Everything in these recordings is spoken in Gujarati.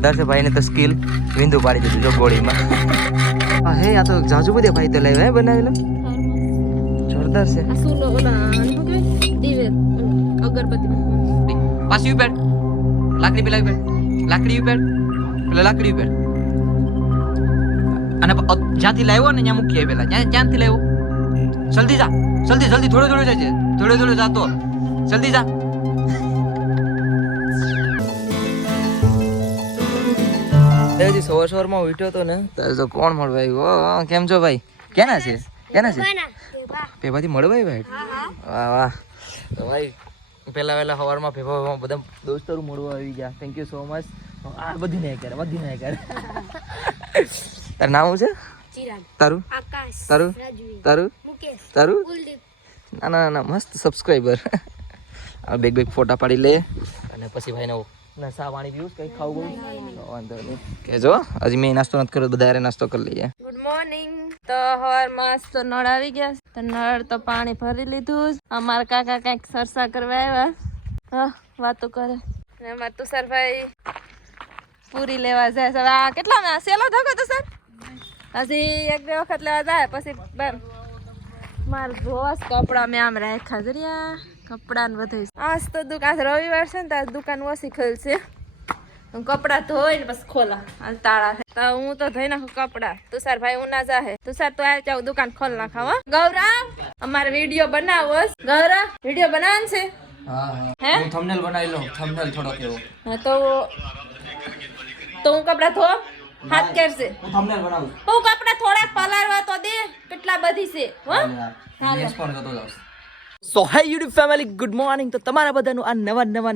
જોરદાર છે ભાઈ ને તો સ્કિલ વિંદુ પાડી દીધું જો ગોળીમાં. હા હે આ તો જાજુ બધે ભાઈ તો લાવ્યો હે બનાવેલો જોરદાર છે. આ સુલો ઓલા શું કે દીવે અગરબત્તી પાછી ઉપર લાકડી પેલા ઉપર લાકડી ઉપર પેલા લાકડી ઉપર અને જ્યાંથી લાવ્યો ને ત્યાં મૂકી પેલા જ્યાંથી લાવ્યો જલ્દી જા જલ્દી જલ્દી થોડો થોડો જજે થોડો થોડો જાતો જલ્દી જા. હજી સવારમાં ઉઠ્યો તો ને તો કોણ મળવા આવ્યું? કેમ છો ભાઈ? કેના છે પેભાથી મળવા ભાઈ? વાહ વાહ. તો ભાઈ પહેલા વહેલા સવારમાં પેભા બધા દોસ્તો મળવા આવી ગયા. Thank you so much. આ બધી નહીં કરે તારું નામ છે? તારું તારું તારું તારું ના ના મસ્ત સબસ્ક્રાઈબર. આ બેગ ફોટા પાડી લે અને પછી ભાઈ નવું નશા પાણી પીવું કઈ ખાવું વાંધો નહીં કેજો. હજી મેં નાસ્તો નથી કર્યો, બધા નાસ્તો કરી લઈએ. Good morning. તો સવારમાં તો નળ આવી ગયા તો નળ તો પાણી ભરી લીધું. અમારા કાકા કઈક સરસા કરવા આવ્યા. હા વાતો કરે અને અમારા તુષારભાઈ પૂરી લેવા જાય છે. આ કેટલા સેલો થયો તુષાર? હજી એક બે વખત લેવા જાય પછી મારે રોજ કપડા મેં આમ રાખ્યા જરિયા કપડા ને બધું. આજ તો દુકાન રવિવાર છે ને ત્યારે દુકાન ઓછી ખુલશે. કપડા ધોઈને પછી ખોલા આજ તાળા છે તો હું તો ધોઈ નાખું કપડા. તુષાર ભાઈ હું ના જાહે. તુષાર તો આવી જાવ દુકાન ખોલ નાખાવ. ગૌરવ અમારે વિડીયો બનાવો. ગૌરવ વિડીયો બનાવવાનું છે? હા હા હું થંબનેલ બનાવી લઉં. થંબનેલ થોડો કેવો હા તો હું કપડા ધો હાથ કરશે. હું થંબનેલ બનાવું. હું કપડા થોડાક પલાળવા તો દે કેટલા બધી છે. હો રિસ્પોન્ડ કરતો જાવ. સો હાય યુટ્યુબ ફેમિલી, ગુડ મોર્નિંગ. તો તમારા બધાનું આ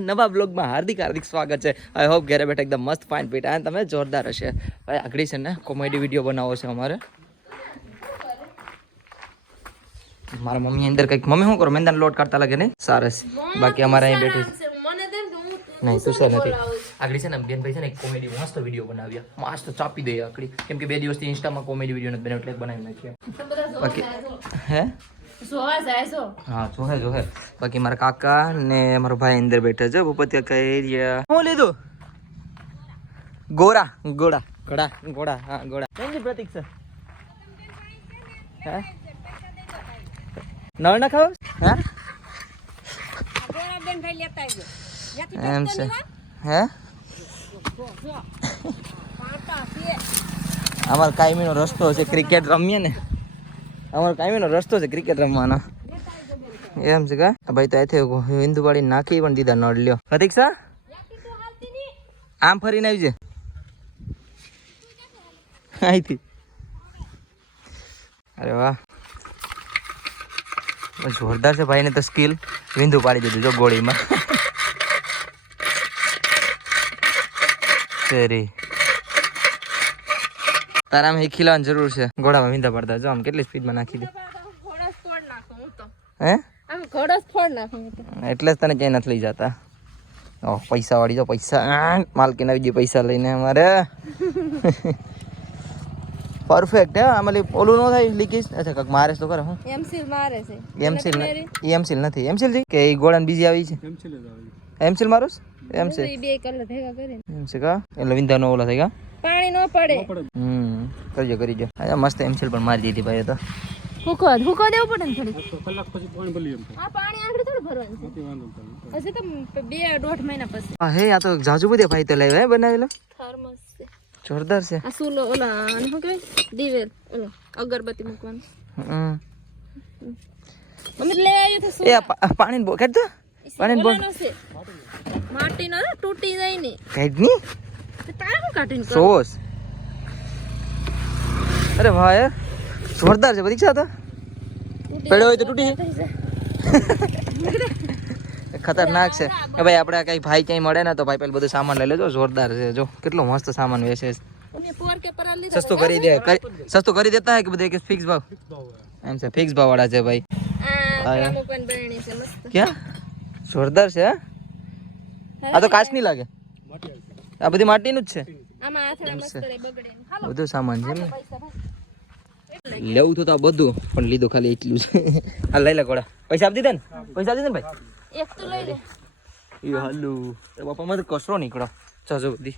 નવા બ્લોગમાં હાર્દિક સ્વાગત છે. આઈ હોપ ઘરે બેઠા એકદમ મસ્ત ફાઇન પીટ અને તમે જોરદાર હશે. ભાઈ આગળ છે ને કોમેડી વિડીયો બનાવો છે અમારે. મારા મમ્મી અંદર કંઈક મમ્મી શું કરો મેંદાનો લોટ કાઢતા લાગે નહીં સરસ. બાકી અમારે અહીં બેઠું નહીં તુષાર નથી. આગળ છે ને બેનભાઈ છે ને એક કોમેડી મસ્ત વિડીયો બનાવ્યા મસ્ત ચાપી દઈએ આગળ. કેમ કે 2 દિવસથી ઇન્સ્ટામાં કોમેડી વિડીયો નથી બનાવ્યો એટલે બનાવી નાખ્યા. બાકી હે હા જોહે. બાકી મારા કાકા ને મારો ભાઈ અંદર બેઠા છે. ભૂપત કાકા એરિયા હું લીધું ગોરા ગોળા ઘોડા ગોળા હા ગોળા. કેમ છે પ્રતીક સર? હે નળ ના ખાવ? હા એમ છે હે અમારો કાયમીનો રસ્તો છે ક્રિકેટ રમીએ ને. અમારો કાયમીનો રસ્તો છે ક્રિકેટ રમવાનો. એમ છે કા ભાઈ તો અહીંથી હિન્દુ વાળી નાખી પણ દીધા નળ લ્યો. પ્રતીક્ષા આમ ફરીને આવી જાય અહીંથી. અરે વાહ જોરદાર છે ભાઈ ને તો સ્કિલ વિંદુ પાડી દીધું જો ગોળીમાં. સરી તારામાં એ ખીલાવાની જરૂર છે. ઘોડામાં વિંદા પડતા જો આમ કેટલી સ્પીડમાં નાખી દે. હે એટલે જ તને ક્યાંય નથી લઈ જતા. પૈસા વાળી જો પૈસા માલકીન આવી ગઈ પૈસા લઈને અમારે. પરફેક્ટ હે આમાં ઓલું ન થાય લીકેજ. અચ્છા કાક મારે તો કરે હું એમસીલ મારે છે. એમસીલ નથી એમસીલ જી કે એ ગોળાને બીજી આવી છે. એમસીલ મારું એમસીલ બે કલર ભેગા કરે એમ છે કા એટલે વિંદાનો ઓલા થઈ ગયા પાણી ન પડે. કરજો આ મસ્ત એમસીલ પણ મારી દીધી ભાઈ. તો હુકો દેવું પડે ને થોડી કલાક પછી પાણી ભલી એમ. આ પાણી આગળ થોડું ભરવાનું છે હજી તો 2.5 મહિના પછી. હા હે આ તો જાજુ બધે ભાઈ તો લાવ્યો હે બનાવેલો થર્મસ છે જોરદાર છે. આ સુલો ઓલા શું કે દીવે ઓલો અગરબત્તી મૂકવાનું. મમ્મી લે આવ્યો તો એ પાણી બો કાઢ દો. પાણી બો માટીનો તૂટી જાય ને કાઢ ની તારે શું કાઢીને સોસ. અરે વાહ યાર જોરદાર છે. પરીક્ષા તો પડ્યો હોય તો તૂટી ખતરનાક છે. ભાઈ આપણે કઈ ભાઈ ક્યાંય મળે ને તો ભાઈ પેલું બધું સામાન લઈ લેજો. જોરદાર છે જો કેટલો મસ્ત સામાન વેચે છે. સસ્તું કરી દેતા હે કે બધે ફિક્સ ભાવ એમ છે. ફિક્સ ભાવ વાળા છે ભાઈ. ક્યાં જોરદાર છે. આ તો કાચ નહીં લાગે. આ બધી માટીનું જ છે. બધું સામાન છે ને લેવું તો બધું પણ લીધું ખાલી એટલું છે. હા લઈ લે ઘોડા. પૈસા આપી દીધા ને ભાઈ? એક તો લઈ લે એ હાલો એ બાપા માં કચરો નીકળો જજો બધી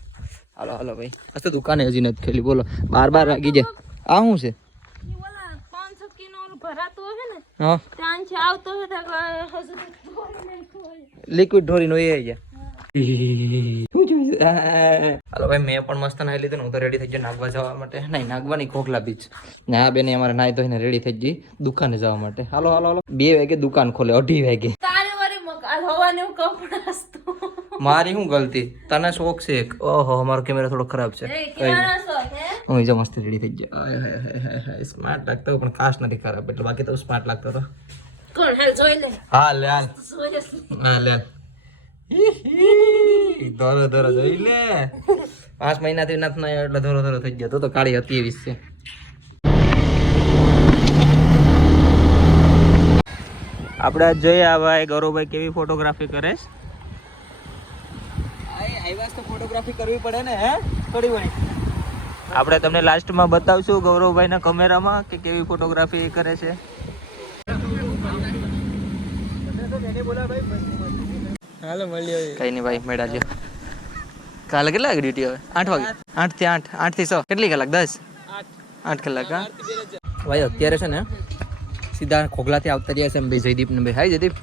હાલો હાલો ભાઈ આ તો દુકાને હજી નથી ખેલી બોલો 12 વાગી જાય આ શું છે હા લિક્વિડ ઢોરીનો એ ગયા હાલો ભાઈ મેં પણ મસ્ત નાઈ લીધું ને હું તો રેડી થઈ ગયો નાગવા જવા માટે નહીં નાગવાની ખોખલા બીચ ને આ બેને અમારે નાઈ ધોઈને રેડી થઈ ગઈ દુકાને જવા માટે હાલો હાલો હાલો 2 વાગે દુકાન ખોલે 2:30 વાગે મારી શું ગલતી તને શોખ છે ઓહો મારો કેમેરા થોડો ખરાબ છે હું જો મસ્ત રેડી થઈ ગયો સ્માર્ટ લાગતો પણ ખાસ નથી ખરાબ એટલે બાકી તો સ્માર્ટ લાગતો હતો કોણ હાલ જોઈ લે હાલ હાલ હાલ હાલ ધોરો ધોરો જોઈ લે 5 મહિનાથી નથી ના એટલે ધોરો ધોરો થઈ ગયો તો કાળી હતી એવી છે આપણે જોઈએ આ ભાઈ ગૌરવભાઈ કેવી ફોટોગ્રાફી કરે છે આઈવાસ તો ફોટોગ્રાફી કરવી પડે ને હે થોડી ઘણી આપણે તમને લાસ્ટમાં બતાવશું ગૌરવભાઈના કેમેરામાં કે કેવી ફોટોગ્રાફી કરે છે હાલો મળ્યો કઈ નહીં ભાઈ મેળા જો કાલે કેટલા વાગે ડ્યુટી હવે 8 વાગે 8 થી 8 8 થી 100 કેટલી કલાક 10 8 કલાક હા ભાઈ અત્યારે છે ને સીધા ખોગલાથી આવતા રહ્યા છે એમ ભાઈ જયદીપ ને ભાઈ હાઈ જયદીપ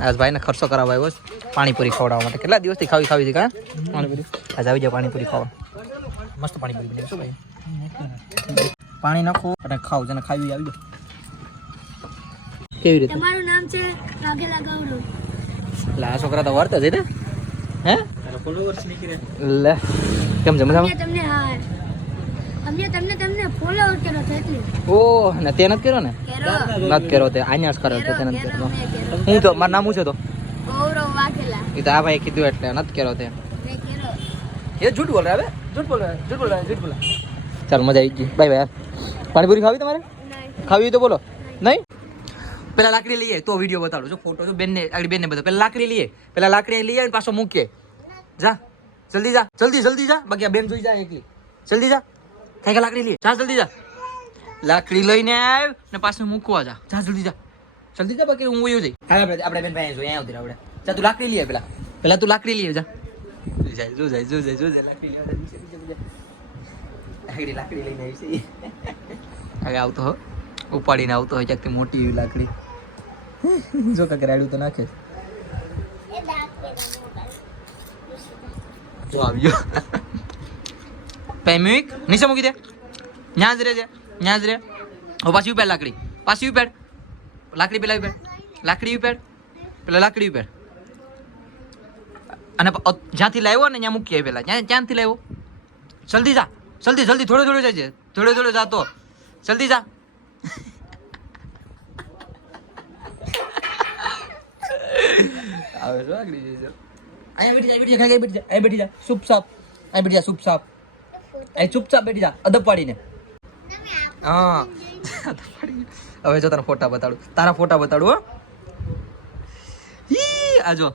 આજ ભાઈને ખર્ચો કરાવવા આવ્યો છે પાણીપુરી ખવડાવવા માટે કેટલા દિવસથી ખાવી હતી કા પાણીપુરી આજ આવી જાય પાણીપુરી ખાવા મસ્ત પાણીપુરી બની શું ભાઈ પાણી નાખો અને ખાવ જેને ખાવી આવી જાય કેવી રીતે તમારું નામ છે વાઘેલા ગૌરવ એટલે આ છોકરા તો વર્ત છે ને હે ફોલોવર્સ નીકળે લે કેમ છે મજામાં તમને હા તમને ફોલોવર કર્યો છે એટલે ઓહ ને તે નથી કર્યો ને નથી કર્યો તે આન્યાસ કર્યો તે નથી કર્યો હું તો મારું નામ છે તો ગૌરવ વાઘેલા એ તો આ ભાઈ કીધું એટલે નથી કર્યો તે એ झूठ बोल रहा है झूठ बोल रहा है ચાલ મજા આવી ગઈ બાય બાય પાણીપુરી ખાવી તમારે ખાવી હોય તો બોલો નહીં પેલા લાકડી લઈએ તો વિડીયો બતાડું જો ફોટો જો બેનને આગળ બેનને બતાવો પેલા લાકડી લઈએ અને પાછો મૂકીએ જા જલ્દી જા જલ્દી જા બાકી આ બેન જોઈ જાય એકલી જલ્દી જા કઈ લાકડી લઈએ જા જલ્દી જા લાકડી લઈને આવ ને પાછું મૂકવા જા જલ્દી જા બાકી હું વયો જઈ આપણે બેન ભાઈ જો અહીંયા આવતી આપણે જા તું લાકડી લઈએ પેલા તું લાકડી લઈએ જા જાય લાકડી લઈને આવી છે હવે આવતો હો ઉપાડીને આવતો હોય ક્યાંકથી મોટી એવી લાકડી જો કાંક રાડ્યું તો નાખે જો આવ્યો પેમિક નીચે મૂકી દે ન્યા જ રે હવે પાછી ઉપાડ લાકડી લાકડી પેલા ઉપાડ લાકડી ઉપાડ અને જ્યાંથી લાવ્યો ને ત્યાં મૂકીએ પેલા ક્યાંથી લાવ્યો જલ્દી જા જલ્દી થોડો જાય થોડો જાતો જલ્દી જા આવે જો આગળ જજો અહીંયા બેઠી જા ચૂપચાપ બેઠી જા અદબ પાડીને હા હવે જો તારા ફોટા બતાડું હો આ જો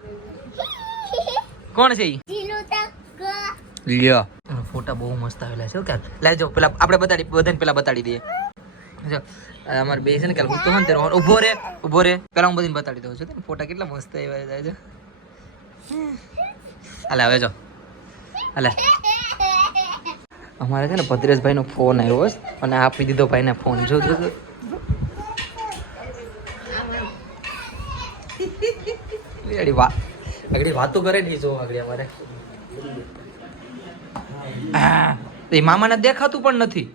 કોણ છે ઈ લ્યો ફોટા બહુ મસ્ત આવેલા છે ક્યાં લેજો પેલા આપણે બધાને પેલા બતાડી દઈએ જો અમારે બે છે ને કાલ હું તો હંતર ઊભો રે પેલા હું બધાને બતાડી દઉં છું ફોટા કેટલા મસ્ત આવ્યા જાય છે હાલે હવે જો હાલે અમારે છે ને ભદ્રેશભાઈનો ફોન આવ્યો છે અને આપી દીધો ભાઈને ફોન જો આગળ વાતો કરે નહીં જો આગળ અમારે એ મામાને દેખાતું પણ નથી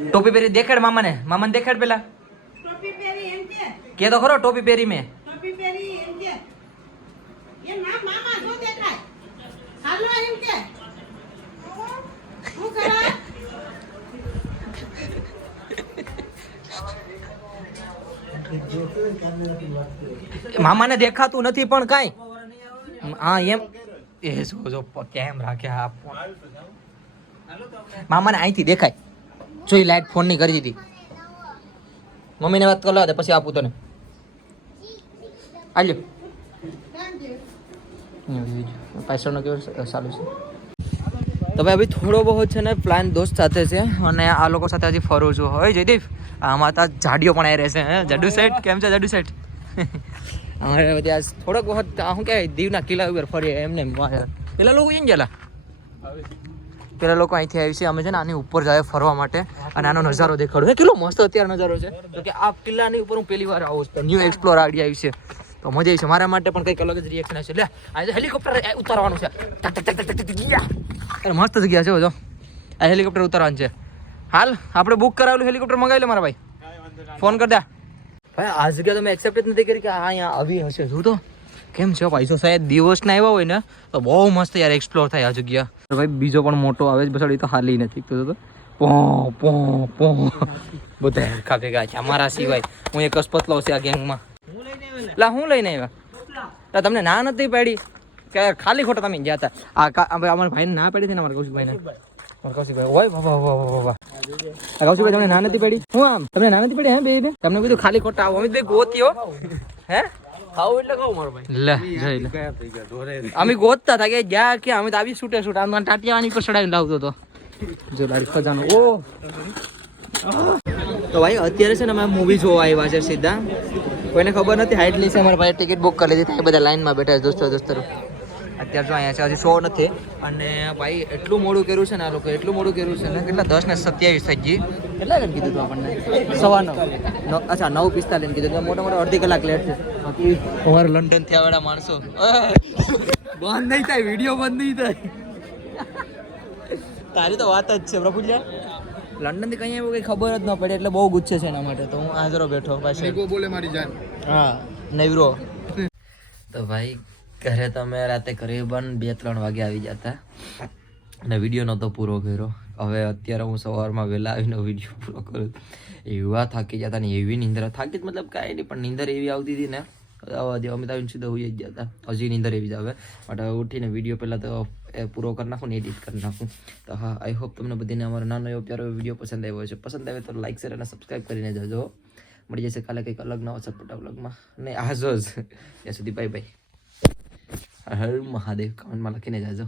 ટોપી પહેરી દેખાડ મામાને દેખાડ પેલા કે તો ખરો ટોપી પહેરી મેં મામાને દેખાતું નથી પણ કાઈ હા એમ એ જો કેમ રાખે આ ફોન મામાને અહીંથી દેખાય જોઈ લાઈટ ફોન ની કરી દીધી મમ્મીને વાત કરવા દે પછી આપું તને આલ્યો પૈસાનો કેવો ચાલુ છે તો ભાઈ અભી થોડો બહુ છે ને પ્લાન દોસ્ત સાથે છે અને આ લોકો સાથે હજી ફરું છું હોય જયદીપ આમાં તો જાડીઓ પણ આવી રહેશે હે જાડુ સેટ કેમ છે જાડુ સેટ અમારે ત્યાં થોડોક વખત શું કહેવાય દીવના કિલ્લા ઉપર ફરીએ એમને પેલા લોકો એમ ગયેલા પેલા લોકો અહીંથી આવી છે અમે છે ને આની ઉપર જાય ફરવા માટે અને આનો નજારો દેખાડો કેટલો મસ્ત અત્યારે નજારો છે તો કે આ કિલ્લાની ઉપર હું પહેલી વાર આવું છું ન્યૂ એક્સપ્લોર આઈડિયા આવી છે તો મજા આવી છે મારા માટે પણ કંઈક અલગ જ રિએક્શન આવશે લે આજે હેલિકોપ્ટર ઉતારવાનું છે અરે મસ્ત જગ્યા છે જો આ હેલિકોપ્ટર ઉતારવાનું છે હાલ આપણે બુક કરાવેલું હેલિકોપ્ટર મંગાવી લે મારા ભાઈ ફોન કર દે ભાઈ આ જગ્યા તો મેં એક્સેપ્ટ જ નથી કરી કે અહીંયા આવી હશે શું તો કેમ છે ભાઈ જો શાયદ દિવસના આવ્યા હોય ને તો બહુ મસ્ત યાર એક્સપ્લોર થાય આ જગ્યા ભાઈ બીજો પણ મોટો આવે છે બસાડી તો હાલી નથી તો પો પો પો બધા હરખા ભેગા છે અમારા સિવાય હું એક જ પતલો છે આ ગેંગમાં લા હું લઈને આવ્યા તમને ના નથી પાડી કે ખાલી ખોટા તમે ગયા હતા અમારા ભાઈને ના પાડી હતી ને અમારા કૌશિકભાઈને કૌશિકભાઈ ઓય બાબા કૌશિકભાઈ તમને ના નથી પાડી હું આમ તમને ના નથી પાડી હે બે તમને કીધું ખાલી ખોટા આવો અમિતભાઈ ગોતીઓ હે ખાવું એટલે ખાવું મારો ભાઈ લે જઈ લે અમે ગોતતા હતા કે જ્યાં કે અમે તો આવી છૂટે છૂટ આમ ટાટિયાની પર ચડાવીને લાવતો હતો જો લારી ખજાનો ઓ તો ભાઈ અત્યારે છે ને અમે મૂવી જોવા આવ્યા છે સીધા કોઈને ખબર નથી હાઈટલી છે અમારા ભાઈ ટિકિટ બુક કરી લીધી બધા લાઈનમાં બેઠા છે દોસ્તો અત્યારે જો અહીંયા છે હજી શો નથી અને ભાઈ એટલું મોડું કર્યું છે ને આ લોકો એટલું મોડું કર્યું છે ને કેટલા 10:27 થઈ ગઈ કેટલા કેમ કીધું તું આપણને 9:15 અચ્છા 9:45 કીધું મોટા મોટા અડધી કલાક લેટ છે બાકી અમારે લંડન થી આવેલા માણસો બંધ નહીં થાય વિડીયો બંધ નહીં થાય તારી તો વાત જ છે પ્રભુલ્યા લંડન થી કઈ એવું કઈ ખબર જ ન પડે એટલે બહુ ગુસ્સે છે એના માટે તો હું હાજરો બેઠો પાછળ બોલે મારી જાન હા નવરો તો ભાઈ ઘરે તો અમે રાતે કરીબન 2-3 વાગે આવી જતા અને વિડીયો નહોતો પૂરો કર્યો હવે અત્યારે હું સવારમાં વહેલા આવીને વિડીયો પૂરો કરું એવા થાકી જતા ને એવી નીંદર થાકી મતલબ કાંઈ નહીં પણ નીંદર એવી આવતી હતી ને અમે તો આવીને સીધા હોઈ જ ગયા હતા હજી નીંદર એવી જ આવે બટ હવે ઉઠીને વિડીયો પહેલાં તો પૂરો કરી નાખું ને એડિટ કરી નાખું તો હા આઈ હોપ તમને બધીને અમારો નાનો એવો પ્યારો વિડીયો પસંદ આવ્યો છે પસંદ આવે તો લાઈક શેર અને સબસ્ક્રાઈબ કરીને જજો મળી જશે કાલે કંઈક અલગ નવા સપોટા વ્લોગમાં ને આજો જ ત્યાં સુધી બાય બાય હર મહાદેવ કમેન્ટમાં લખીને જાજો